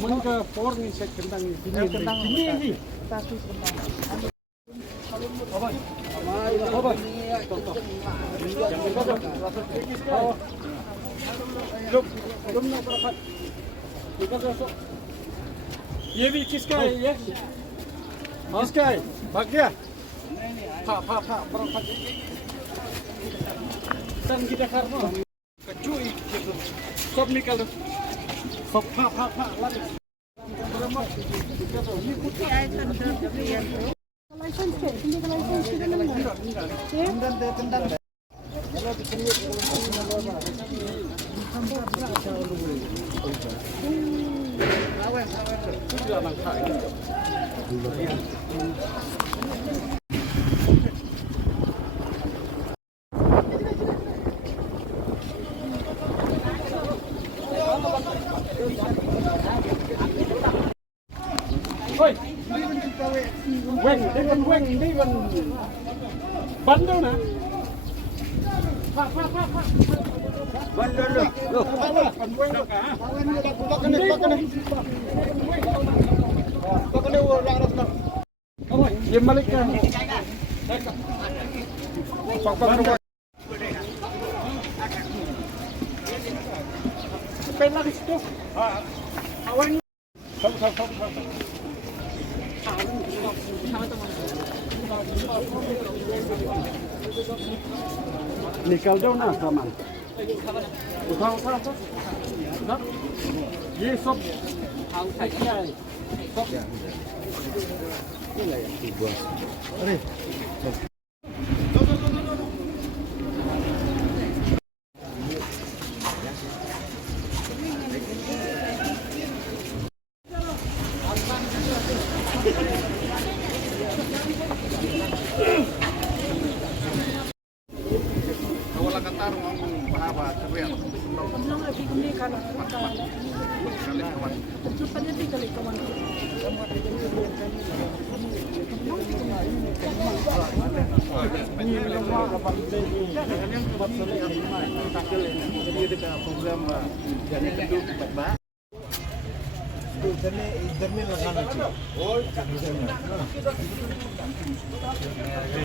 namun ke por nih saya kentang ini. ये भी किसका है ये? किसका है? भाग गया? berangkat. Dan kita karena kecui gitu. Sob nih kalau sob lagi. Ôi, quên đi còn bắn đâu nè. Bắn được. Còn quên được cả. Ôi, diam balik kan. Pen lagi situ. Awan. Nikal jauh nah sama. Uthao. Đó. Ye sop. Thao thạch này. Sop. Cái này thì vừa. Đây.